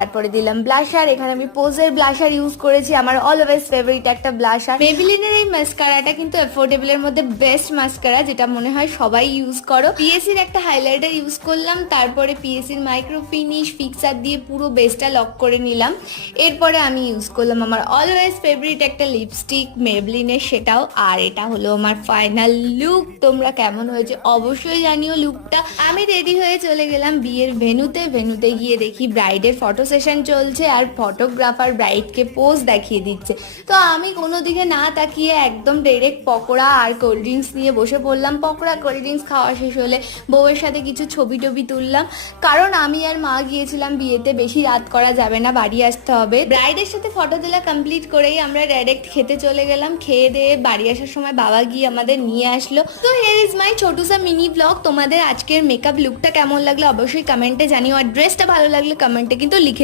তারপরে দিলাম ব্লাশার। এখানে আমি পোজের ব্লাশার ইউজ করেছি, আমার অলওয়েজ ফেভারিট একটা ব্লাশার। মেবিলিনের এই মাস্কারাটা কিন্তু অ্যাফোর্ডেবলের মধ্যে বেস্ট মাস্কারা, যেটা মনে হয় সবাই ইউজ করো। পিএসির একটা হাইলাইটার ইউজ করলাম, তারপরে পিএসির মাইক্রো ফিনিশ ফিক্সার দিয়ে পুরো বেসটা লক করে নিলাম। এরপরে আমি ইউজ করলাম আমার অলওয়েজ ফেভারিট একটা লিপস্টিক মেবলিনের, সেটাও। আর এটা হলো আমার ফাইনাল লুক। তোমরা কেমন হয়েছে অবশ্যই জানিও লুকটা। আমি রেডি হয়ে চলে গেলাম বিয়ের ভেন্যুতে গিয়ে দেখি ব্রাইডের ফটো সেশন চলছে আর ফটোগ্রাফার ব্রাইডকে পোজ দেখিয়ে দিচ্ছে। তো আমি কোনো দিকে না তাকিয়ে একদম ডাইরেক্ট পকোড়া আর কোল্ড ড্রিঙ্কস নিয়ে বসে পড়লাম। পকোড়া কোল্ড ড্রিঙ্কস খাওয়া শেষ হলে বউয়ের সাথে কিছু ছবি টবি তুললাম, কারণ আমি আর মা গিয়েছিলাম বিয়েতে, বেশি রাত করা যাবে না, বাড়ি আসতে হবে। ব্রাইডের সাথে ফটো তোলা কমপ্লিট করেই আমরা ডাইরেক্ট খেতে চলে গেলাম। খেয়ে দিয়ে বাড়ি আসার সময় বাবা গিয়ে আমাদের নিয়ে আসলো। তো হিয়ার ইজ মাই ছোটুসা মিনি ব্লগ। তোমাদের আজকের মেকআপ লুকটা কেমন লাগলো অবশ্যই কমেন্টে জানিও, আর ড্রেসটা ভালো লাগলে কমেন্টে কিন্তু লিখে